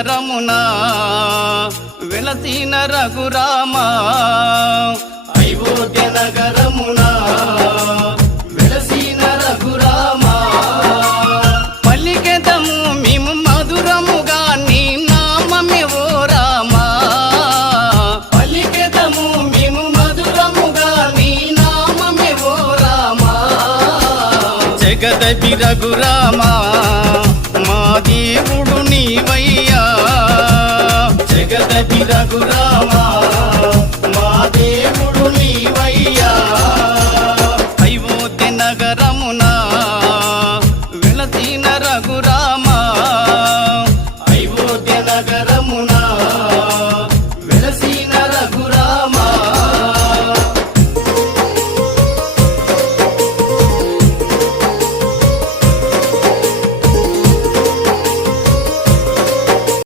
నగరమునా వెలసిన రఘురామా అయోధ్య నగరమునా వెలసిన రఘురామా పలికెదము మేము మధురముగా నీ నామమే ఓ రామా పలికెదము మేము మధురముగా నీ నామమే ఓ రామా జగదపి రఘురామా మా దేవుడు నీవయ్యా జగదపి రఘురామా మా దేవుడు నీవయ్యా అయోధ్య నగరమునా వెలసిన రఘురామా అయోధ్య నగర